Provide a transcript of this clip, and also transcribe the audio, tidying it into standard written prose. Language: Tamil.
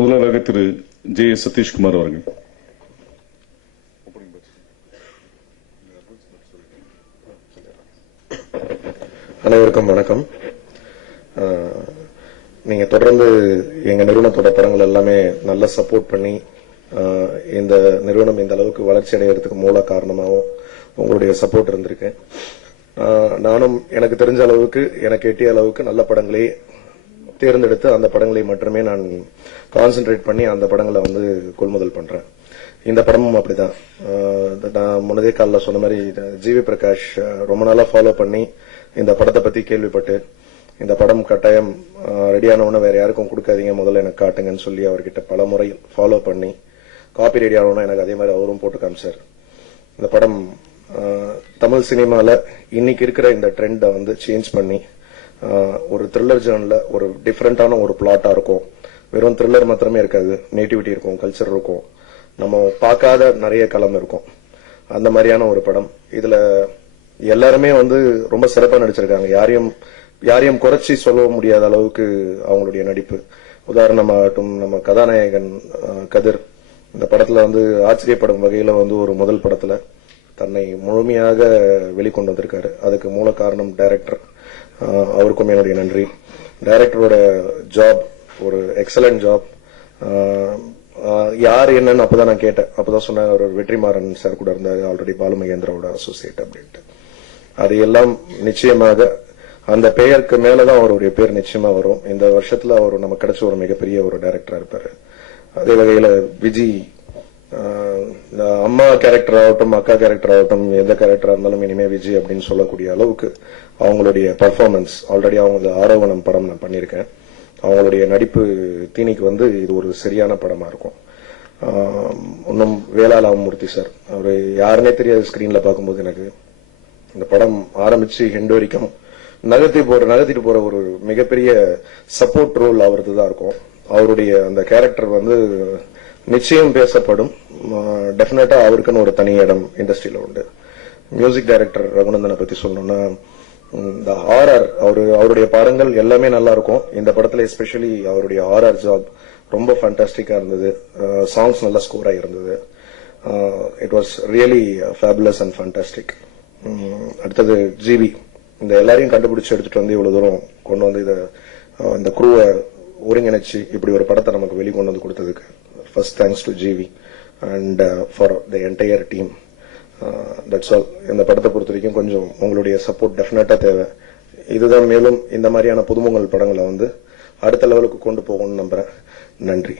முதல்வராக திரு ஜே சதீஷ்குமார் அவர்கள். அனைவருக்கும் வணக்கம். நீங்க தொடர்ந்து எங்க நிறுவனத்தோட படங்கள் எல்லாமே நல்லா சப்போர்ட் பண்ணி இந்த நிறுவனம் இந்த அளவுக்கு வளர்ச்சி அடைகிறதுக்கு மூல காரணமாகவும் உங்களுடைய சப்போர்ட் இருந்திருக்கு. நானும் எனக்கு தெரிஞ்ச அளவுக்கு எனக்கு எட்டிய அளவுக்கு நல்ல படங்களை தேர்ந்தெடுத்து அந்த படங்களை மட்டுமே நான் கான்சென்ட்ரேட் பண்ணி அந்த படங்களை கொள்முதல் பண்றேன். இந்த படமும் அப்படிதான். நான் முன்னதே காலில் சொன்ன மாதிரி ஜிவி பிரகாஷ் ரொம்ப நாளா ஃபாலோ பண்ணி இந்த படத்தை பத்தி கேள்விப்பட்டு இந்த படம் கட்டாயம் ரெடியானவன வேற யாருக்கும் கொடுக்காதீங்க, முதல்ல எனக்கு காட்டுங்கன்னு சொல்லி அவர்கிட்ட பல முறை ஃபாலோ பண்ணி காப்பி ரெடியானவன எனக்கு அதே மாதிரி அவரும் போட்டு காமிச்சார். இந்த படம் தமிழ் சினிமால இன்னைக்கு இருக்கிற இந்த ட்ரெண்டை சேஞ்ச் பண்ணி ஒரு த்ரில்லர் ஜான்ல ஒரு டிஃபரெண்டான ஒரு பிளாட்டா இருக்கும். வெறும் த்ரில்லர் மாத்திரமே இருக்காது, நேட்டிவிட்டி இருக்கும், கல்ச்சர் இருக்கும், நம்ம பார்க்காத நிறைய களம் இருக்கும். அந்த மாதிரியான ஒரு படம். இதுல எல்லாருமே ரொம்ப சிறப்பா நடிச்சிருக்காங்க. யாரையும் குறைச்சி சொல்ல முடியாத அளவுக்கு அவங்களுடைய நடிப்பு. உதாரணமாகட்டும், நம்ம கதாநாயகன் கதிர் இந்த படத்துல ஆச்சரியப்படும் வகையில ஒரு முதல் படத்துல தன்னை முழுமையாக வெளிக்கொண்டு வந்திருக்காரு. அதுக்கு மூல காரணம் டைரக்டர், அவருக்கும் என்னுடைய நன்றி. டைரக்டரோட ஜாப் ஒரு எக்ஸலன்ட் ஜாப். யார் என்னன்னு அப்பதான் நான் கேட்டேன். அப்பதான் சொன்ன ஒரு வெற்றிமாறன் சார் கூட இருந்தாரு, ஆல்ரெடி பாலுமகேந்திராவோட அசோசியேட் அப்படின்ட்டு. அது எல்லாம் நிச்சயமாக அந்த பெயருக்கு மேலதான் அவருடைய பேர் நிச்சயமா வரும். இந்த வருஷத்துல அவர் நமக்கு கிடைச்ச ஒரு மிகப்பெரிய ஒரு டைரக்டரா இருப்பாரு. அதே வகையில விஜய் அம்மா கேரக்டர் ஆகட்டும், அக்கா கேரக்டர் ஆகட்டும், எந்த கேரக்டரா இருந்தாலும் இனிமே விஜய் அப்படின்னு சொல்லக்கூடிய அளவுக்கு அவங்களுடைய பர்ஃபார்மன்ஸ் ஆல்ரெடி அவங்க ஆரோவணம் படம் நான் பண்ணியிருக்கேன். அவங்களுடைய நடிப்பு தீனிக்கு இது ஒரு சரியான படமா இருக்கும். இன்னும் வேளாளமூர்த்தி சார், அவரு யாருன்னே தெரியாது ஸ்கிரீன்ல பார்க்கும்போது எனக்கு இந்த படம் ஆரம்பிச்சு ஹெண்ட் வரைக்கும் நகர்த்திட்டு போற ஒரு மிகப்பெரிய சப்போர்ட் ரோல் அவருக்கு தான் இருக்கும். அவருடைய அந்த கேரக்டர் நிச்சயம் பேசப்படும். டெஃபினட்டா அவருக்குன்னு ஒரு தனி இடம் இண்டஸ்ட்ரியில உண்டு. மியூசிக் டைரக்டர் ரகுநந்தனை பத்தி சொல்லணும்னா, இந்த ஆர்ஆர் அவருடைய படங்கள் எல்லாமே நல்லா இருக்கும். இந்த படத்துல எஸ்பெஷலி அவருடைய ஆர்ஆர் ஜாப் ரொம்ப ஃபேண்டாஸ்டிக்கா இருந்தது. சாங்ஸ் நல்ல ஸ்கோரா இருந்தது. It was really fabulous and fantastic. அடுத்தது ஜிவி, இந்த எல்லாரையும் கண்டுபிடிச்சு எடுத்துட்டு இவ்வளவு தூரம் கொண்டு இந்த குரூவை ஒருங்கிணைச்சு இப்படி ஒரு படத்தை நமக்கு வெளிக்கொண்டு கொடுத்ததுக்கு first thanks to GV and for the entire team. That's all. இந்த படத்தை பொறுத்த வரைக்கும் கொஞ்சம் உங்களுடைய சப்போர்ட் டெஃபினட்டா தேவை. இதுதான் மேலும் இந்த மாதிரியான புதுமுகல் படங்களை அடுத்த லெவலுக்கு கொண்டு போகணும்னு நம்புறேன். நன்றி.